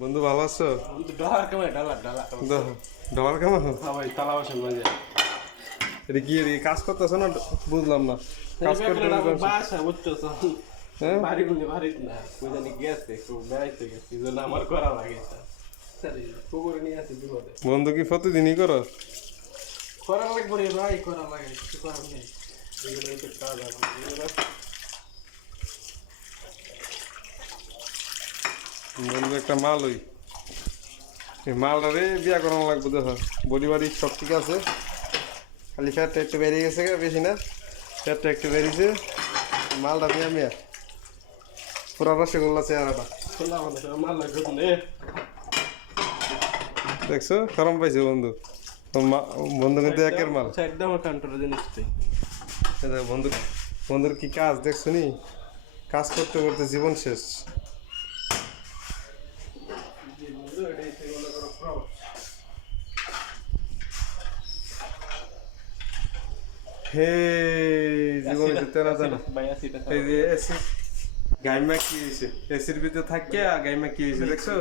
বন্ধু ভালো আছো? ডলার কামাই ডলার ডলার কেমন? ভাই তালা বসেন মাঝে এটা কি কাজ করতেছো না? বুঝলাম না। কাজ করতে বাসা বুঝছো হ্যাঁ বাড়ি বলে বাড়ি না ওই জানি গেছে খুব বেড়াইতে গেছে এই জন্য আমার করা লাগে পুকুরে নিয়ে আসি বিপদে বন্ধু কি প্রতিদিনই করো? করা লাগবে রে ভাই করা লাগে কিছু করার নেই এগুলো একটু কাজ আছে বন্ধু একটা মাল ওই এই মালটারে বিয়া করানো লাগবে। দেখো বডি বাড়ি সব ঠিক আছে, খালি ফ্যাটটা একটু বেরিয়ে গেছে, বেশি না, ফ্যাটটা একটু বেরিয়েছে। মালটা মিয়া মিয়া পুরা রসগোল্লা চেহারাটা খোলা আমাদের মাল লাগবে নে দেখছো, গরম পাইছে বন্ধু। বন্ধু কিন্তু একের মাল। একদম কন্ট্রোল জিনিসটাই বন্ধু বন্ধুর কি কাজ দেখছো নি? কাজ করতে করতে জীবন শেষ। হে জীবনে তেনা জানা এই যে এসি গাইমা কি হয়েছে, এসির ভিতরে থাকিয়া গাইমা কি হয়েছে দেখছো?